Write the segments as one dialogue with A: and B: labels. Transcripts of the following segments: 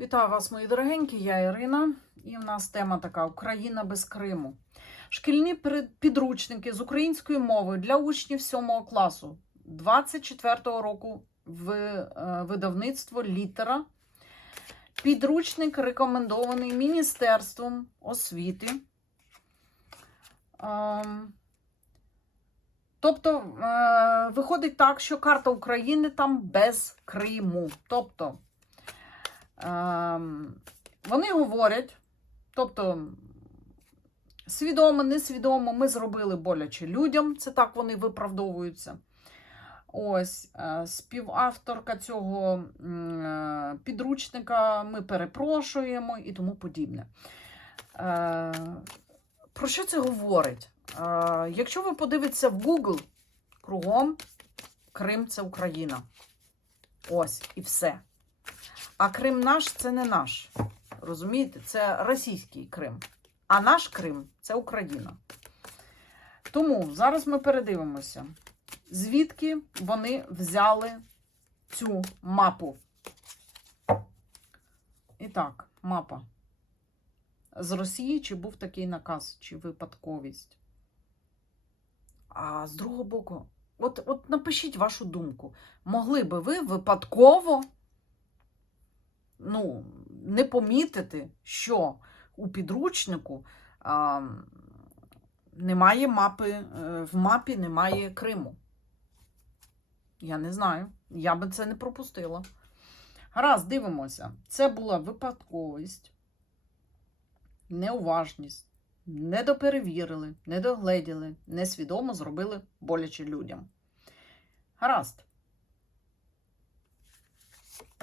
A: Вітаю вас, мої дорогенькі, я Ірина, і в нас тема така: Україна без Криму. Шкільні підручники з української мови для учнів 7 класу 24-го року в е, видавництво літера. Підручник рекомендований Міністерством освіти. Ем, Тобто е, виходить так, що карта України там без Криму. Тобто Вони говорять, тобто, свідомо, несвідомо, ми зробили боляче людям, це так вони виправдовуються. Ось е, співавторка цього е, підручника, ми перепрошуємо і тому подібне. Е, Про що це говорить? Якщо ви подивитеся в Google, кругом Крим це Україна. Ось і все. А Крим наш це не наш. Розумієте? Це російський Крим. А наш Крим це Україна. Тому зараз ми передивимося, звідки вони взяли цю мапу. І так, мапа. З Росії чи був такий наказ, чи випадковість? А з другого боку, от, от напишіть вашу думку. Могли би ви випадково ну, не помітити, що у підручнику а, немає мапи, е, в мапі немає Криму. Я не знаю. Я би це не пропустила. Гаразд, дивимося. Це була випадковість, неуважність, недоперевірили, недогледіли, несвідомо зробили боляче людям. Гаразд.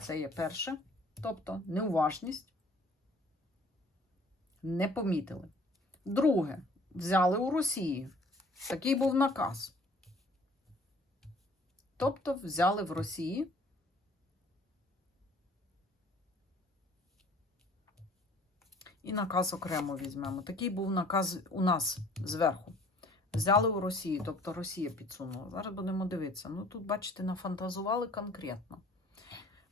A: Це є перше. Тобто неуважність не помітили. Друге, взяли у Росії. Такий був наказ. Тобто взяли в Росії. І наказ окремо візьмемо. Такий був наказ у нас зверху. Взяли у Росії, тобто Росія підсунула. Зараз будемо дивитися. Ну тут, бачите, нафантазували конкретно.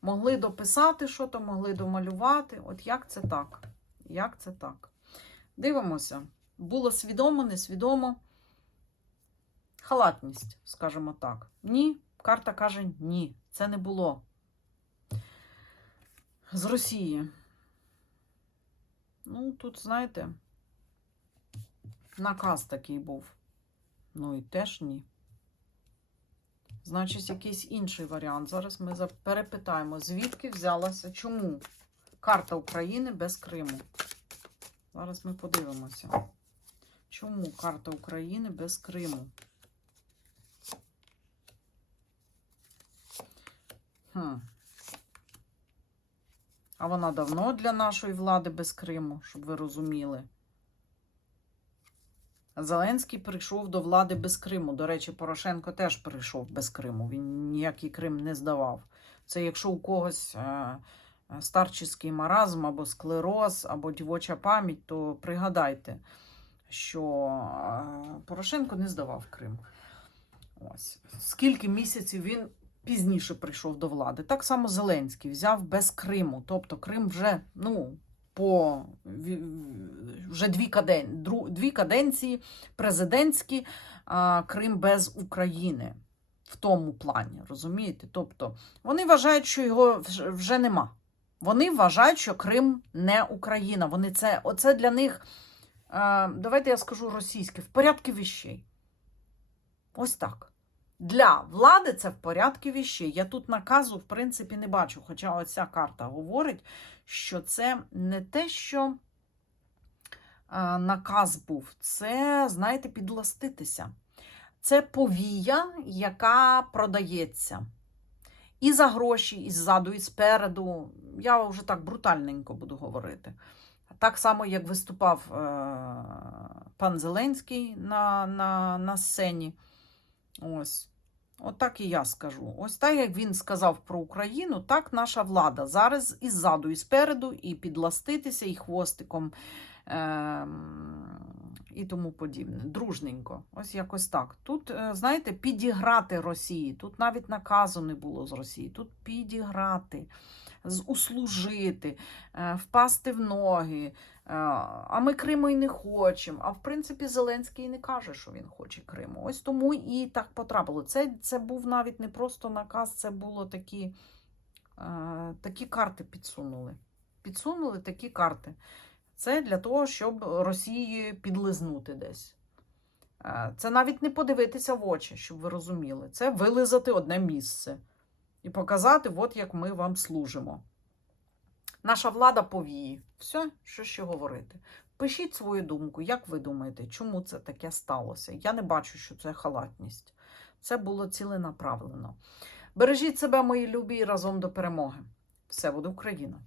A: Могли дописати що то, могли домалювати. От як це так? Як це так? Дивимося. Було свідомо, несвідомо. Халатність, скажімо так. Ні. Карта каже ні. Це не було. З Росії. Ну, тут, знаєте, наказ такий був. Ну і теж ні. Значить, якийсь інший варіант. Зараз ми перепитаємо, звідки взялася, чому карта України без Криму. Зараз ми подивимося. Чому карта України без Криму? Хм. А вона давно для нашої влади без Криму, щоб ви розуміли. Зеленський прийшов до влади без Криму. До речі, Порошенко теж прийшов без Криму. Він ніякий Крим не здавав. Це якщо у когось е, старчий маразм або склероз, або дівоча пам'ять, то пригадайте, що е, Порошенко не здавав Крим. Ось. Скільки місяців він пізніше прийшов до влади. Так само Зеленський взяв без Криму. Тобто Крим вже, ну, по вже дві, каден, дру- дві каденції президентські, Крим без України. В тому плані, розумієте? Тобто вони вважають, що його вже нема. Вони вважають, що Крим не Україна. Вони це, оце для них, давайте я скажу російське, в порядку віщей. Ось так. Для влади це в порядку віщей. Я тут наказу, в принципі, не бачу. Хоча оця карта говорить, що це не те, що наказ був, це, знаєте, підластитися. Це повія, яка продається. І за гроші, і ззаду, і спереду. Я вже так брутальненько буду говорити. Так само, як виступав е, пан Зеленський на, на, на сцені. Ось. От так і я скажу. Ось так, як він сказав про Україну, так наша влада зараз і ззаду, і спереду, і підластитися, і хвостиком і тому подібне. Дружненько. Ось якось так. Тут, е, знаєте, підіграти Росії. Тут навіть наказу не було з Росії. Тут підіграти, услужити, е, впасти в ноги. Е, А ми Криму і не хочемо. А в принципі, Зеленський не каже, що він хоче Криму. Ось тому і так потрапило. Це, це був навіть не просто наказ, це було такі, такі карти підсунули. Підсунули такі карти. Це для того, щоб Росії підлизнути десь. Е, Це навіть не подивитися в очі, щоб ви розуміли. Це вилизати одне місце і показати, от як ми вам служимо. Наша влада повії. Все, що ще говорити. Пишіть свою думку, як ви думаєте, чому це таке сталося? Я не бачу, що це халатність. Це було ціленаправлено. Бережіть себе, мої любі, і разом до перемоги. Все буде Україна!